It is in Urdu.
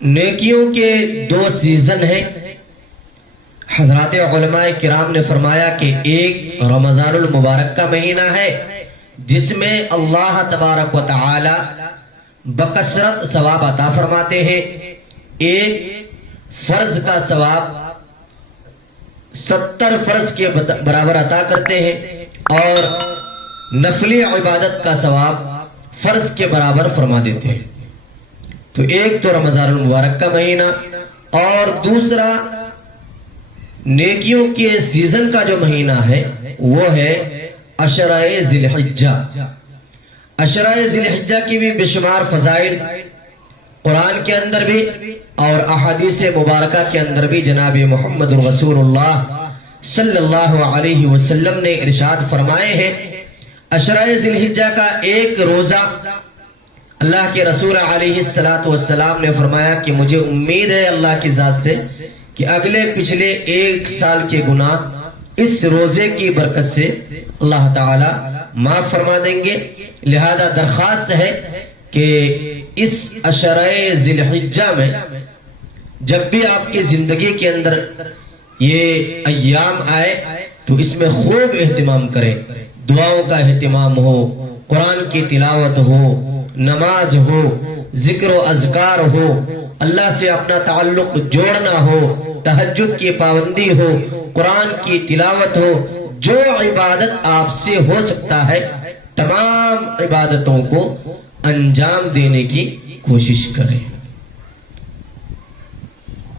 نیکیوں کے دو سیزن ہیں۔ حضرات علماء کرام نے فرمایا کہ ایک رمضان المبارک کا مہینہ ہے جس میں اللہ تبارک و تعالی بکثرت ثواب عطا فرماتے ہیں، ایک فرض کا ثواب 70 فرض کے برابر عطا کرتے ہیں اور نفلی عبادت کا ثواب فرض کے برابر فرما دیتے ہیں۔ تو ایک تو رمضان المبارک کا مہینہ، اور دوسرا نیکیوں کے سیزن کا جو مہینہ ہے وہ ہے عشرہ ذی الحجہ۔ عشرہ ذی الحجہ کی بھی بے شمار فضائل قرآن کے اندر بھی اور احادیث مبارکہ کے اندر بھی جناب محمد رسول اللہ صلی اللہ علیہ وسلم نے ارشاد فرمائے ہیں۔ عشرہ ذی الحجہ کا ایک روزہ اللہ کے رسول علیہ السلام نے فرمایا کہ مجھے امید ہے اللہ کی ذات سے کہ اگلے پچھلے 1 سال کے گناہ اس روزے کی برکت سے اللہ تعالی معاف فرما دیں گے۔ لہذا درخواست ہے کہ اس عشرہ ذی الحجہ میں جب بھی آپ کی زندگی کے اندر یہ ایام آئے تو اس میں خوب اہتمام کریں، دعاؤں کا اہتمام ہو، قرآن کی تلاوت ہو، نماز ہو، ذکر و اذکار ہو، اللہ سے اپنا تعلق جوڑنا ہو، تہجد کی پابندی ہو، قرآن کی تلاوت ہو، جو عبادت آپ سے ہو سکتا ہے تمام عبادتوں کو انجام دینے کی کوشش کریں۔